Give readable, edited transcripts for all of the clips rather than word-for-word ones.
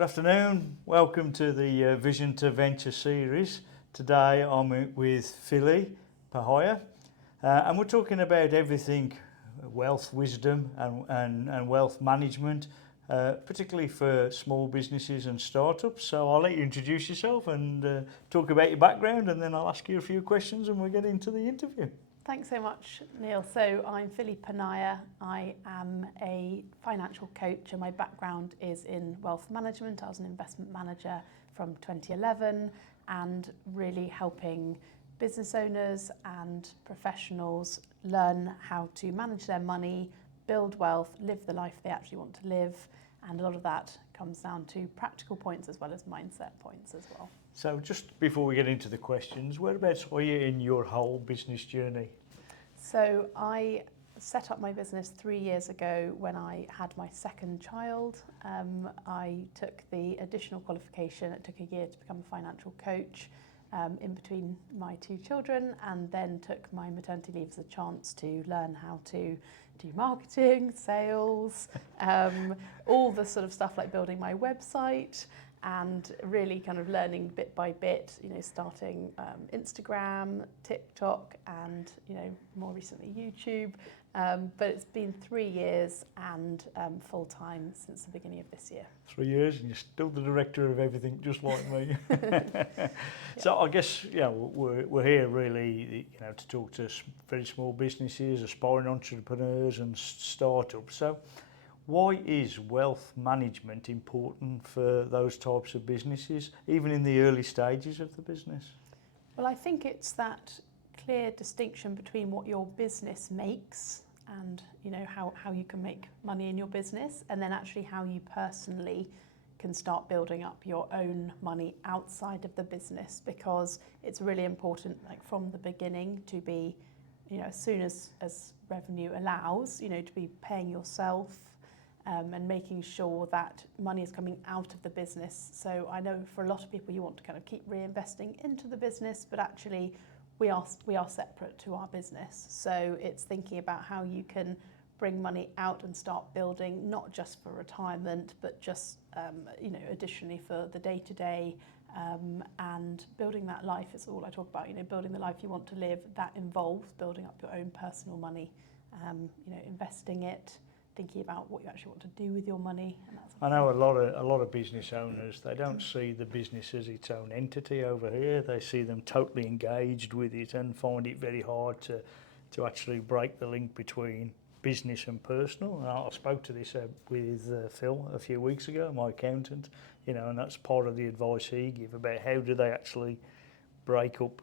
Good afternoon. Welcome to the Vision to Venture series. Today I'm with Philly Ponniah, and we're talking about everything wealth, wisdom and wealth management, particularly for small businesses and startups. So I'll let you introduce yourself and talk about your background, and then I'll ask you a few questions and we'll get into the interview. Thanks so much, Neil. So I'm Philly Ponniah. I am a financial coach and my background is in wealth management. I was an investment manager from 2011 and really helping business owners and professionals learn how to manage their money, build wealth, live the life they actually want to live. And a lot of that comes down to practical points as well as mindset points as well. So just before we get into the questions, whereabouts are you in your whole business journey? So I set up my business 3 years ago when I had my second child. I took the additional qualification. It took a year to become a financial coach in between my two children, and then took my maternity leave as a chance to learn how to do marketing, sales, all the sort of stuff like building my website, and really kind of learning bit by bit, starting Instagram, TikTok, and, more recently YouTube. But it's been 3 years and full-time since the beginning of this year. 3 years and you're still the director of everything, just like me. So I guess, we're here really, to talk to very small businesses, aspiring entrepreneurs and startups. So why is wealth management important for those types of businesses, even in the early stages of the business? Well, I think it's that clear distinction between what your business makes and how you can make money in your business, and then actually how you personally can start building up your own money outside of the business, because it's really important, like from the beginning, to be, as soon as revenue allows, to be paying yourself. And making sure that money is coming out of the business. So I know for a lot of people you want to kind of keep reinvesting into the business, but actually we are separate to our business. So it's thinking about how you can bring money out and start building, not just for retirement, but just additionally for the day-to-day, and building that life is all I talk about. Building the life you want to live. That involves building up your own personal money, investing it, thinking about what you actually want to do with your money. And that's I know a lot of business owners, they don't see the business as its own entity over here. They see them totally engaged with it and find it very hard to actually break the link between business and personal. And I spoke to this with Phil a few weeks ago, my accountant, and that's part of the advice he gave about how do they actually break up.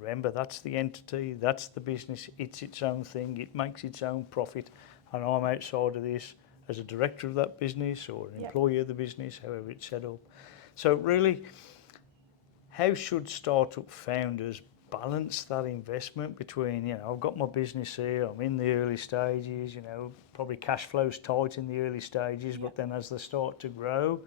Remember, that's the entity, that's the business, it's its own thing, it makes its own profit. And I'm outside of this as a director of that business or an employee of the business, however it's set up. So really, how should startup founders balance that investment between, I've got my business here, I'm in the early stages, probably cash flow's tight in the early stages, but then as they start to grow,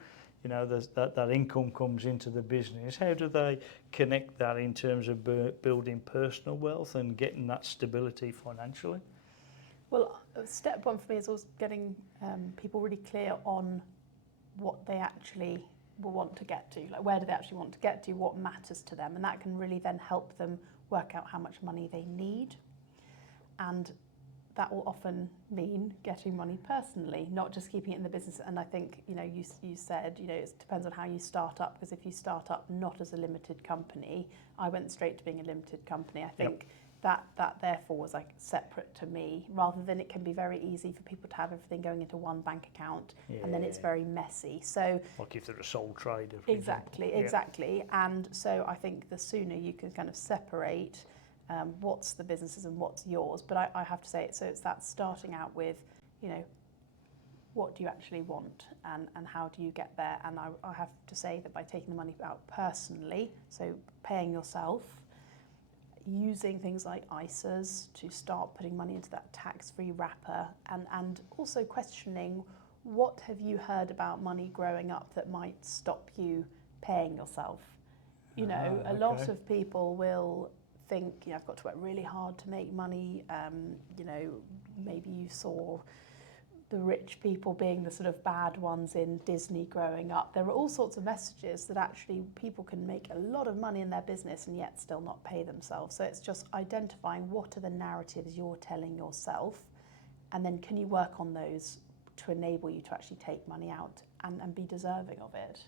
that income comes into the business. How do they connect that in terms of building personal wealth and getting that stability financially? Well, step one for me is also getting people really clear on what they actually will want to get to. Like, where do they actually want to get to? What matters to them? And that can really then help them work out how much money they need. And that will often mean getting money personally, not just keeping it in the business. And I think, you said, it depends on how you start up, because if you start up not as a limited company, I went straight to being a limited company. I think that therefore was like separate to me, rather than it can be very easy for people to have everything going into one bank account and then it's very messy. So like if they're a sole trader. Exactly. And so I think the sooner you can kind of separate what's the business's and what's yours. But I have to say, so it's that starting out with, what do you actually want and how do you get there? And I have to say that by taking the money out personally, so paying yourself, using things like ISAs to start putting money into that tax-free wrapper, and also questioning, what have you heard about money growing up that might stop you paying yourself? A lot of people will think, I've got to work really hard to make money. Maybe you saw the rich people being the sort of bad ones in Disney growing up. There are all sorts of messages that actually people can make a lot of money in their business and yet still not pay themselves. So it's just identifying what are the narratives you're telling yourself, and then can you work on those to enable you to actually take money out and be deserving of it.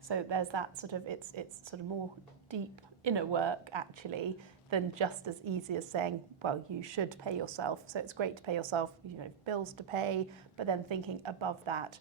So there's that sort of, it's sort of more deep inner work actually than just as easy as saying, well, you should pay yourself. So it's great to pay yourself, you know, bills to pay, but then thinking above that,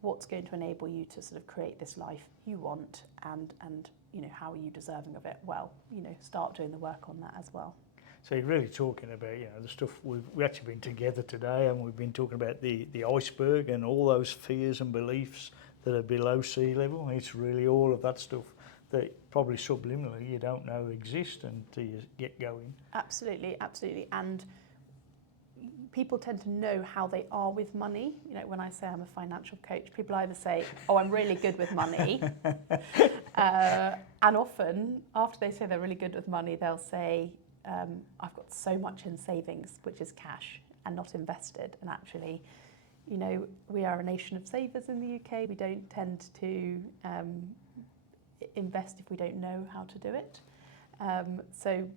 what's going to enable you to sort of create this life you want, and you know, how are you deserving of it? Well, you know, start doing the work on that as well. So you're really talking about, you know, the stuff we've actually been together today, and we've been talking about the iceberg and all those fears and beliefs that are below sea level. It's really all of that stuff that probably subliminally you don't know exist until you get going. Absolutely, absolutely. And people tend to know how they are with money. You know, when I say I'm a financial coach, people either say, oh, I'm really good with money. And often, after they say they're really good with money, they'll say, I've got so much in savings, which is cash and not invested. And actually, you know, we are a nation of savers in the UK. We don't tend to invest if we don't know how to do it.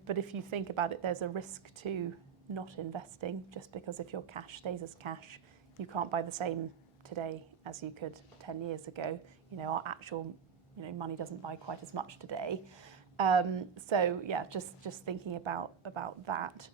But if you think about it, there's a risk to not investing, just because if your cash stays as cash, you can't buy the same today as you could 10 years ago. You know, our actual, you know, money doesn't buy quite as much today. So yeah, just thinking about that.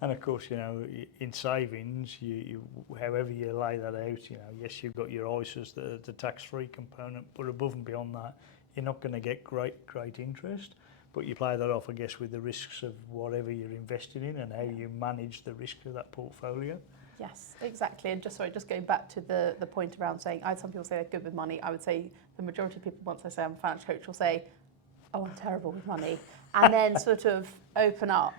And of course, you know, in savings, you however you lay that out, you know, yes, you've got your ISAs, the tax-free component, but above and beyond that, you're not going to get great interest. But you play that off, I guess, with the risks of whatever you're invested in and how you manage the risk of that portfolio. Yes, exactly. And just going back to the point around saying, some people say they're good with money. I would say the majority of people, once I say I'm a financial coach, will say, oh, I'm terrible with money, and then sort of open up.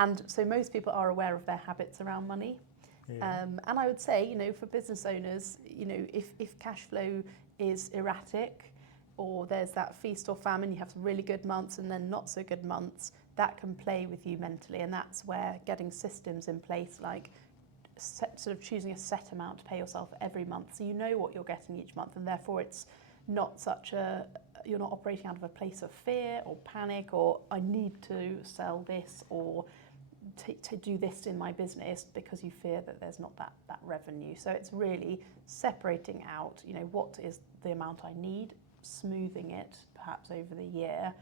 And so most people are aware of their habits around money. Yeah. And I would say, you know, for business owners, you know, if cash flow is erratic, or there's that feast or famine, you have some really good months and then not so good months, that can play with you mentally. And that's where getting systems in place, like sort of choosing a set amount to pay yourself every month, so you know what you're getting each month, and therefore it's not you're not operating out of a place of fear or panic, or I need to sell this or to do this in my business, because you fear that there's not that revenue. So it's really separating out, you know, what is the amount I need, smoothing it perhaps over the year,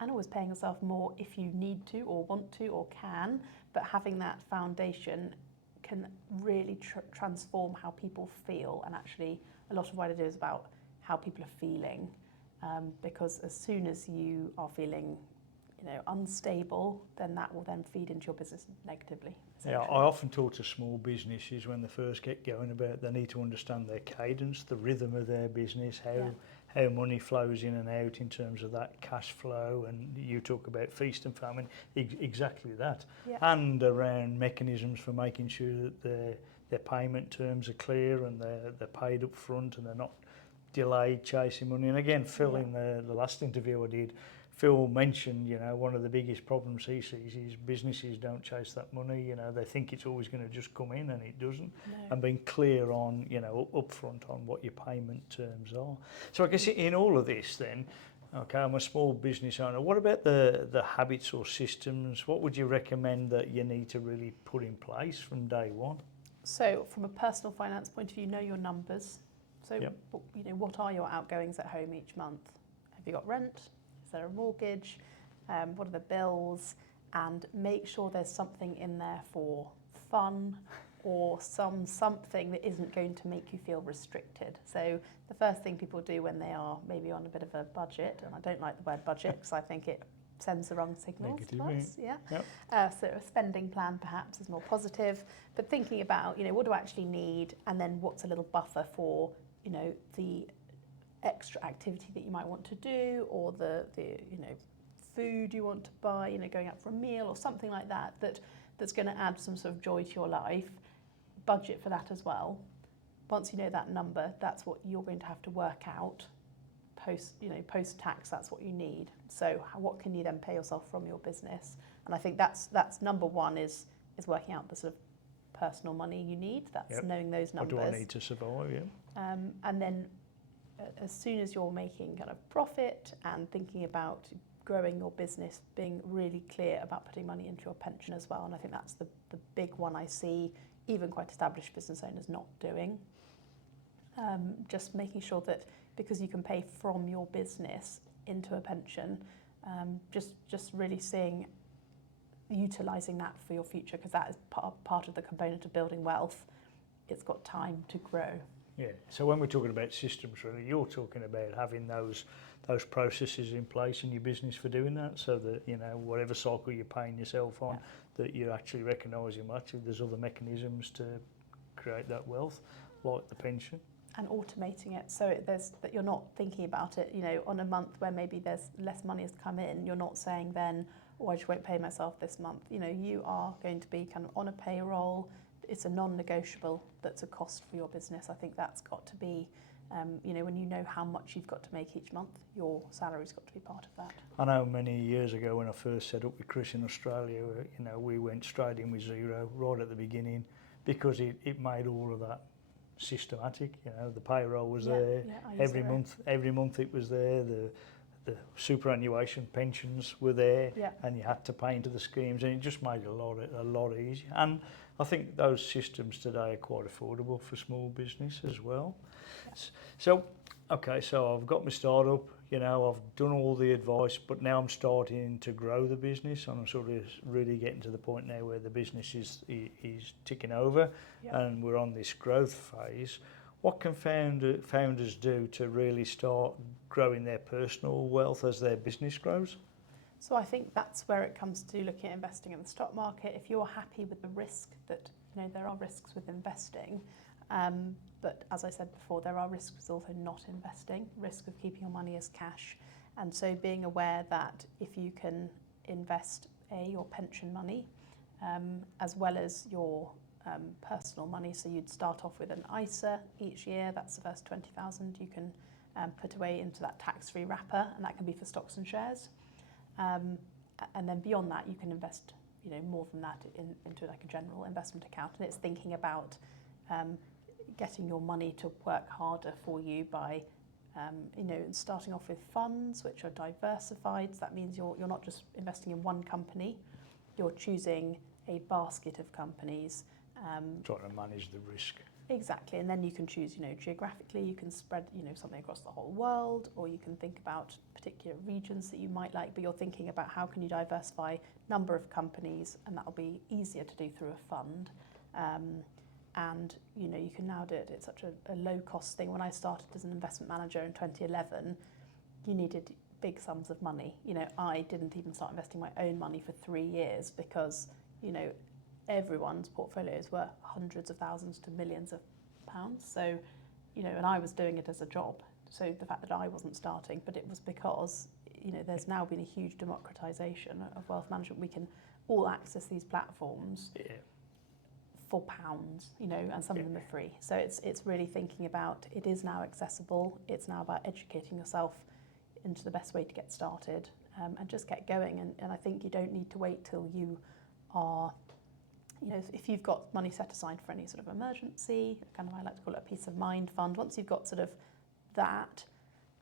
and always paying yourself more if you need to or want to or can, but having that foundation can really transform how people feel. And actually a lot of what I do is about how people are feeling, because as soon as you are feeling, you know, unstable, then that will then feed into your business negatively. Yeah, I often talk to small businesses when they first get going about they need to understand their cadence, the rhythm of their business, how money flows in and out in terms of that cash flow, and you talk about feast and famine, exactly that. Yeah. And around mechanisms for making sure that their payment terms are clear and they're paid up front and they're not delayed chasing money. And again, Phil, in the last interview I did, Phil mentioned, you know, one of the biggest problems he sees is businesses don't chase that money. You know, they think it's always going to just come in, and it doesn't. No. And being clear on, you know, upfront on what your payment terms are. So I guess in all of this then, okay, I'm a small business owner. What about the habits or systems? What would you recommend that you need to really put in place from day one? So from a personal finance point of view, know your numbers. So, Yep. you know, what are your outgoings at home each month? Have you got rent? Is there a mortgage? What are the bills? And make sure there's something in there for fun or something that isn't going to make you feel restricted. So the first thing people do when they are maybe on a bit of a budget, and I don't like the word budget because I think it sends the wrong signals to us. Yeah. Yep. So a spending plan perhaps is more positive, but thinking about, you know, what do I actually need, and then what's a little buffer for, you know, the extra activity that you might want to do, or the you know, food you want to buy, you know, going out for a meal or something like that, that's going to add some sort of joy to your life. Budget for that as well. Once you know that number, that's what you're going to have to work out. Post tax, that's what you need. So what can you then pay yourself from your business? And I think that's number one is working out the sort of personal money you need. That's Yep. knowing those What numbers. do I need to survive? Yeah. And then as soon as you're making kind of profit and thinking about growing your business, being really clear about putting money into your pension as well. And I think that's the big one I see even quite established business owners not doing. Just making sure that because you can pay from your business into a pension, just really seeing, utilising that for your future, because that is part of the component of building wealth. It's got time to grow. Yeah. So when we're talking about systems, really, you're talking about having those processes in place in your business for doing that, so that, you know, whatever cycle you're paying yourself on, that you're actually recognising actually there's other mechanisms to create that wealth, like the pension. And automating it, so that you're not thinking about it, you know, on a month where maybe there's less money has come in, you're not saying then, oh, I just won't pay myself this month. You know, you are going to be kind of on a payroll. It's a non-negotiable that's a cost for your business. I think that's got to be, you know, when you know how much you've got to make each month, your salary's got to be part of that. I know many years ago when I first set up with Chris in Australia, you know, we went straight in with zero right at the beginning, because it made all of that systematic. You know, the payroll was there every month it was there, the superannuation pensions were there, and you had to pay into the schemes, and it just made it a lot easier. And I think those systems today are quite affordable for small business as well. So okay, so I've got my startup, you know, I've done all the advice, but now I'm starting to grow the business, and I'm sort of really getting to the point now where the business is ticking over, and we're on this growth phase. What can founders do to really start growing their personal wealth as their business grows? So I think that's where it comes to looking at investing in the stock market. If you're happy with the risk that, you know, there are risks with investing, but as I said before, there are risks with also not investing, risk of keeping your money as cash. And so being aware that if you can invest your pension money, as well as your personal money, so you'd start off with an ISA each year, that's the first 20,000 you can put away into that tax-free wrapper, and that can be for stocks and shares. And then beyond that, you can invest, you know, more than that into like a general investment account. And it's thinking about getting your money to work harder for you by, you know, starting off with funds which are diversified. So that means you're not just investing in one company, you're choosing a basket of companies. Trying to manage the risk. Exactly, and then you can choose, you know, geographically, you can spread, you know, something across the whole world, or you can think about particular regions that you might like, but you're thinking about how can you diversify number of companies, and that'll be easier to do through a fund. And, you know, you can now do it, it's such a low-cost thing. When I started as an investment manager in 2011, you needed big sums of money. You know, I didn't even start investing my own money for 3 years because, you know, everyone's portfolios were hundreds of thousands to millions of pounds. So, you know, and I was doing it as a job. So the fact that I wasn't starting, but it was because, you know, there's now been a huge democratization of wealth management. We can all access these platforms for pounds, you know, and some of them are free. So it's really thinking about, it is now accessible. It's now about educating yourself into the best way to get started, and just get going. And I think you don't need to wait till you are, you know, if you've got money set aside for any sort of emergency, kind of I like to call it a peace of mind fund, once you've got sort of that,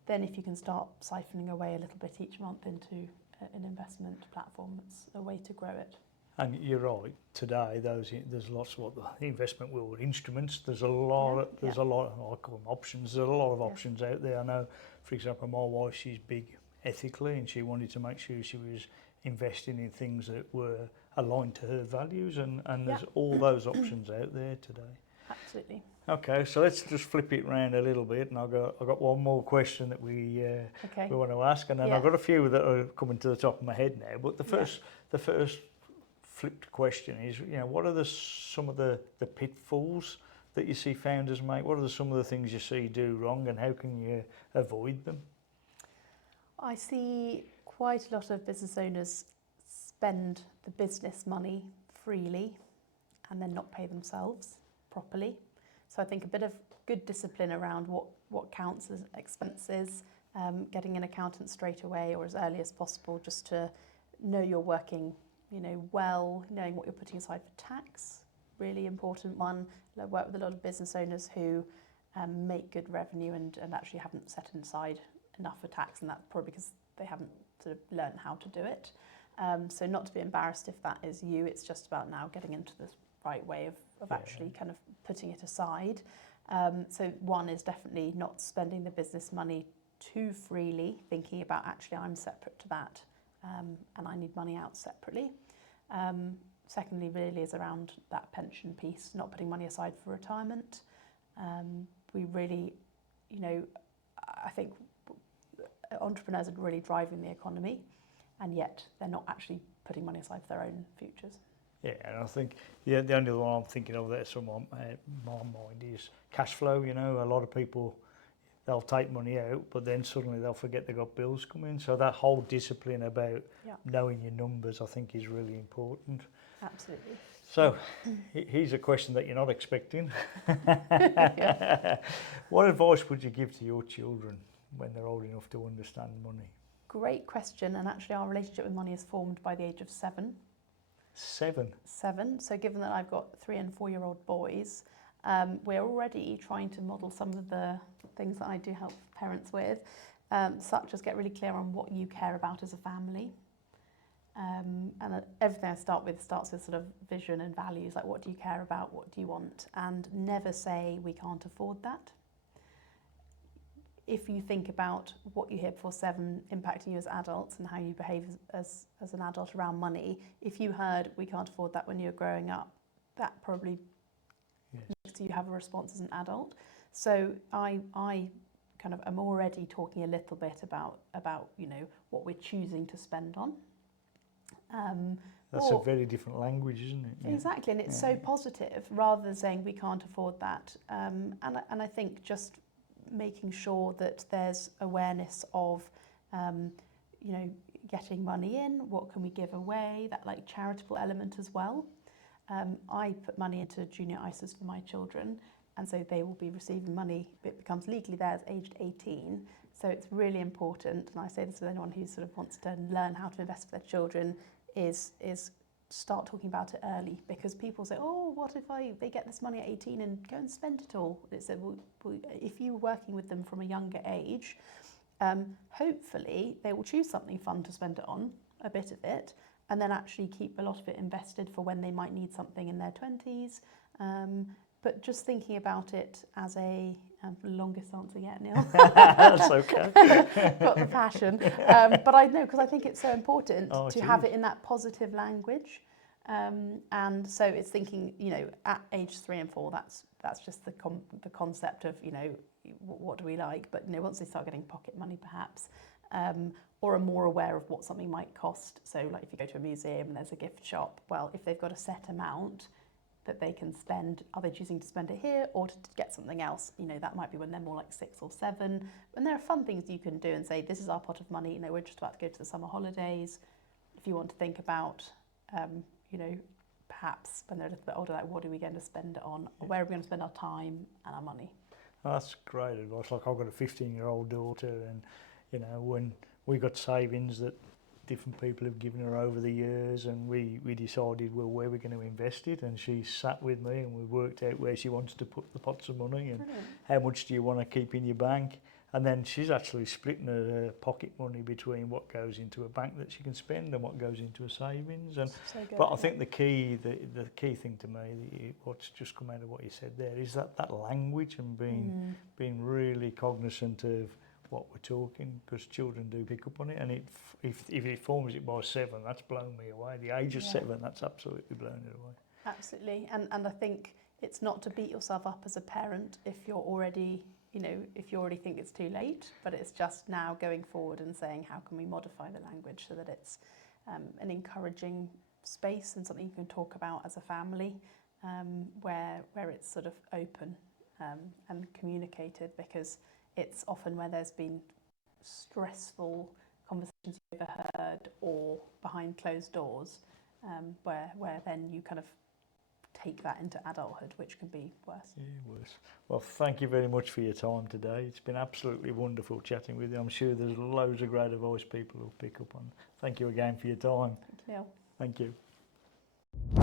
then if you can start siphoning away a little bit each month into an investment platform, it's a way to grow it. And you're right, today there's lots of what the investment world instruments, there's a lot, I call them options, there's a lot of options out there. I know, for example, my wife, she's big ethically, and she wanted to make sure she was investing in things that were aligned to her values, and there's all those options out there today. Absolutely. Okay, so let's just flip it around a little bit, and I've got one more question that we want to ask, and then I've got a few that are coming to the top of my head now. But the first flipped question is, you know, what are some of the pitfalls that you see founders make? What are some of the things you see do wrong, and how can you avoid them? I see quite a lot of business owners spend the business money freely and then not pay themselves properly. So I think a bit of good discipline around what counts as expenses, getting an accountant straight away or as early as possible, just to know you're working, you know, well, knowing what you're putting aside for tax really important one. I work with a lot of business owners who make good revenue and actually haven't set aside enough for tax, and that's probably because they haven't sort of learned how to do it. So not to be embarrassed if that is you, it's just about now getting into the right way of actually kind of putting it aside. So one is definitely not spending the business money too freely, thinking about actually I'm separate to that and I need money out separately. Secondly, really is around that pension piece, not putting money aside for retirement. We really, I think entrepreneurs are really driving the economy, and yet they're not actually putting money aside for their own futures. Yeah, and I think the only one I'm thinking of that's on my mind is cash flow. A lot of people, they'll take money out, but then suddenly they'll forget they've got bills coming. So that whole discipline about knowing your numbers, I think, is really important. Absolutely. So here's a question that you're not expecting. What advice would you give to your children when they're old enough to understand money? Great question, and actually our relationship with money is formed by the age of 7. 7? 7. So given that I've got 3 and 4-year-old boys, we're already trying to model some of the things that I do help parents with, such as get really clear on what you care about as a family. And everything I start with starts with sort of vision and values, like what do you care about, what do you want, and never say we can't afford that. If you think about what you hear before 7 impacting you as adults and how you behave as an adult around money, if you heard we can't afford that when you were growing up, that probably makes you have a response as an adult. So I kind of am already talking a little bit about what we're choosing to spend on. That's a very different language, isn't it? Yeah. Exactly, and it's so positive rather than saying we can't afford that. And I think just making sure that there's awareness of, getting money in, what can we give away, that like charitable element as well. I put money into junior ISAs for my children, and so they will be receiving money. It becomes legally theirs aged 18. So it's really important, and I say this to anyone who sort of wants to learn how to invest for their children, is start talking about it early, because people say, oh, what if they get this money at 18 and go and spend it all? And it said, well, if you're working with them from a younger age, hopefully they will choose something fun to spend it on, a bit of it, and then actually keep a lot of it invested for when they might need something in their 20s. But just thinking about it as a longest answer yet, Neil. That's okay. Got the passion. But I know, because I think it's so important to have it in that positive language. And so it's thinking, at age 3 and 4, that's just the concept of, what do we like? But once they start getting pocket money, perhaps, or are more aware of what something might cost. So like if you go to a museum and there's a gift shop, well, if they've got a set amount that they can spend, are they choosing to spend it here or to get something else? That might be when they're more like 6 or 7. And there are fun things you can do and say, this is our pot of money. We're just about to go to the summer holidays. If you want to think about, perhaps when they're a little bit older, like what are we going to spend it on? Or where are we going to spend our time and our money? That's great advice. Like I've got a 15-year-old daughter, and when we got savings that different people have given her over the years, and we decided, well, where we're going to invest it, and she sat with me and we worked out where she wants to put the pots of money and how much do you want to keep in your bank. And then she's actually splitting her pocket money between what goes into a bank that she can spend and what goes into a savings. And so good, but I think the key thing to me, what's just come out of what you said there, is that language and being really cognizant of what we're talking, because children do pick up on it, and if it forms it by 7, that's blown me away. The age of 7, that's absolutely blown it away. Absolutely, and I think it's not to beat yourself up as a parent if you're already, if you already think it's too late, but it's just now going forward and saying, how can we modify the language so that it's an encouraging space and something you can talk about as a family, where it's sort of open and communicated, because it's often where there's been stressful conversations you've overheard or behind closed doors, where then you kind of take that into adulthood, which can be worse. Yeah, worse. Well, thank you very much for your time today. It's been absolutely wonderful chatting with you. I'm sure there's loads of great advice people will pick up on. Thank you again for your time. Thank you, Neil. Thank you.